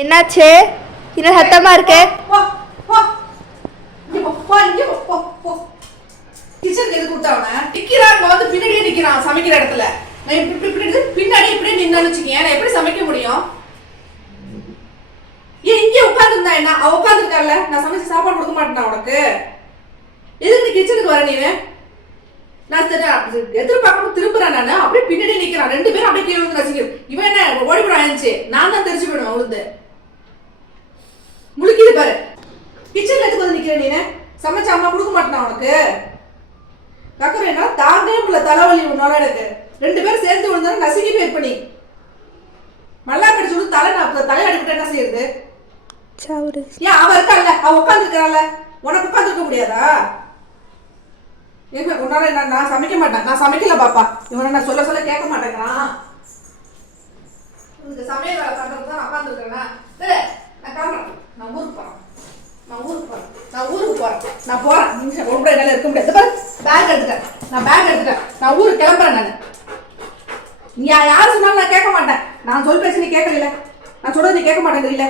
என்னாச்சு? இன்னும் சத்தமா இருக்கு. கிச்சனுக்கு எது கூட்டாவன நிக்கிறாங்க வந்து பின்னாடியே நிக்கிறான் சமைக்கிற இடத்துல. நான் பின்னாடி இப்படியே நின்னு வச்சுக்கேன், நான் எப்படி சமைக்க முடியும்? ஏன் இங்கே உட்காந்துருந்தா என்ன? அவ உட்காந்துருக்கால, நான் சமைச்சு சாப்பாடு கொடுக்க மாட்டேன் உனக்கு. எதுக்கு நீ கிச்சனுக்கு வர? நீனு நான் எதிர்பார்க்காம திரும்புறேன். நானு அப்படியே பின்னாடி நிக்கிறான், ரெண்டு பேரும் அப்படியே கீழே வந்து ரசிக்கிறேன். இவன் என்ன ஓடி போட ஆயிடுச்சு, நான் தான் தெரிச்சு போயிடுவேன். அவளுந்து முழுக்கிது பாரு. கிச்சன்ல எதுக்கு வந்து நிக்கிறேன்? நீனு சமைச்ச அம்மா கொடுக்க மாட்டேன் உனக்கு. கக்கற என்ன தாங்கவே முடியல, தலைவலி உன்னோட எனக்கு. ரெண்டு பேரும் சேர்ந்து விழுந்தாலும் நசுங்கி போய் பண்ணி மல்லா கடிச்சு விட்டு தலை அடிக்கிட்ட என்ன செய்யுது? ஏன் அவ இருக்கால, அவ உட்காந்து இருக்கிறாள், உனக்கு உட்காந்து இருக்க முடியாதா? எங்க உன்னால நான் சமைக்க மாட்டேன், நான் சமைக்கல பாப்பா. இவனை நான் சொல்ல சொல்ல கேட்க மாட்டேங்கிறான். இந்த சமையல் வேலை பண்றது தான் உட்காந்து இருக்கிறேன். நான் கிளம்புறேன், நான் ஊருக்கு போறேன். நான் போறேன். நிமிஷம் ரொம்ப என்னால இருக்க முடியாது. பேக் எடுத்துட்டேன், நான் ஊருக்கு கிளம்புறேன். நான் நீ யார் சொன்னாலும் நான் கேட்க மாட்டேன். நான் சொல் பேச்சு நீ கேட்கல, நான் சொல்றது நீ கேட்க மாட்டேங்கிறீல.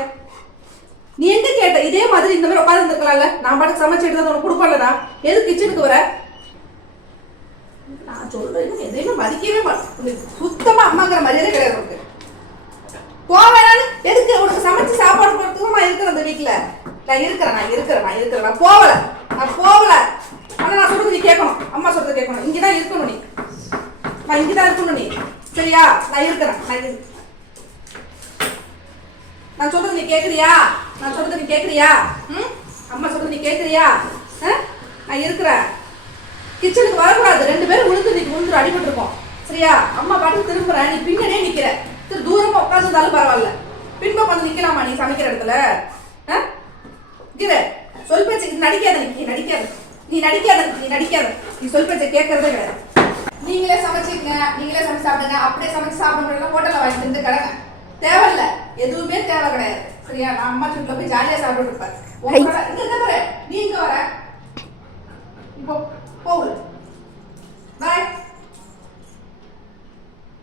நீ எங்க கேட்ட? இதே மாதிரி இந்த மாதிரி உட்காந்து இருந்திருக்கலாம்ல. நான் பாட்டு சமைச்சு எடுத்து உனக்கு கொடுப்பலடா. எது கிச்சனுக்கு வர? நான் சொல்றேன் எதையுமே மதிக்கவே மாட்டேன். சுத்தமா அம்மாங்கிற மரியாதை கிடையாது உனக்கு. போவேனான்னு எதுக்கு? உனக்கு சமைச்சு சாப்பாடு கொடுத்துக்கும் நான் இருக்கிறேன் அந்த வீட்டுல. நான் இருக்கிறேன். நான் போகல. ஆனா நான் சொல்றது நீ கேட்கணும், அம்மா சொல்றது கேட்கணும். இங்கதான் இருக்கணும் நீ, நான் இங்கதான் இருக்கணும் நீ, சரியா? நான் இருக்கிறேன். நான் சொல்றது நீ கேட்கறியா? அம்மா சொல்றது நீ கேட்கறியா? நான் இருக்கிறேன். கிச்சனுக்கு வரக்கூடாது. ரெண்டு பேரும் உளுந்து அடிபட்டு இருக்கோம், சரியா? அம்மா பாட்டு திரும்புறேன், நீ பின்னாடியே நிக்கிற. தூரமா உட்காந்துருந்தாலும் பரவாயில்ல, பின்பக்கம் வந்து நிக்கலாமா நீ சமைக்கிற இடத்துல? சொல் பேச்சு நடிக்காத. நீ சொல் பேச்சை கேட்கறதே கிடையாது. நீங்களே சமைச்சிங்க, நீங்களே சமைச்சு சாப்பிடுங்க. அப்படியே சமைச்சு சாப்பிடணும் ஹோட்டல்ல வாங்கி தின்னு கிடங்க. தேவையில்ல, எதுவுமே தேவை கிடையாது, சரியா? நான் அம்மா வீட்டுல போய் ஜாலியா சாப்பிட்டு இருப்பேன். நீ இங்க வர இப்போ போகுது. பாய்.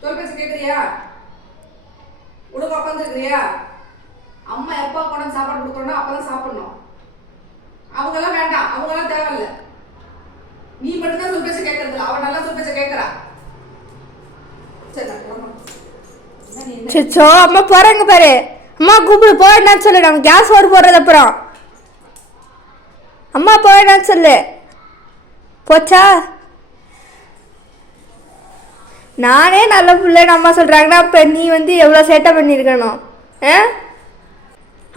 சொல் பேச்சு கேட்கறியா? உடம்பு உட்காந்துருக்கிறியா? அம்மா எப்போ கொண்டு சாப்பாடு கொடுக்கணும் அப்பதான் சாப்பிடணும். அவங்கெல்லாம் வேண்டாம், அவங்கெல்லாம் தேவையில்ல. நீ மட்டும்தான் சொல் பேச்ச கேட்கறது. அவன் நல்லா சொல் பேச்ச கேட்கறா. சோ அம்மா போறாங்க பாரு. அம்மா கூப்பிடு, போயிடான்னு சொல்லு. நம்ம கேஸ் ஓடு போடுறது அப்புறம். அம்மா போயிடான்னு சொல்லு. போச்சா? நானே நல்ல பிள்ளைன்னு அம்மா சொல்றாங்கன்னா அப்ப நீ வந்து எவ்வளவு சேட்டை பண்ணிருக்கணும்.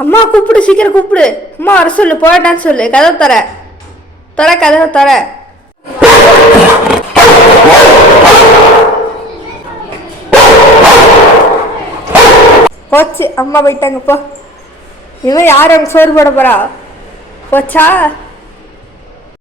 அம்மா கூப்பிடு, சீக்கிரம் கூப்பிடு. அம்மா வர சொல்லு, போயிட்டான்னு சொல்லு. கதவை தர. போச்சு, அம்மா போயிட்டாங்க. போ. இனிமே யார் அங்கே சோறு போட போறா? போச்சா?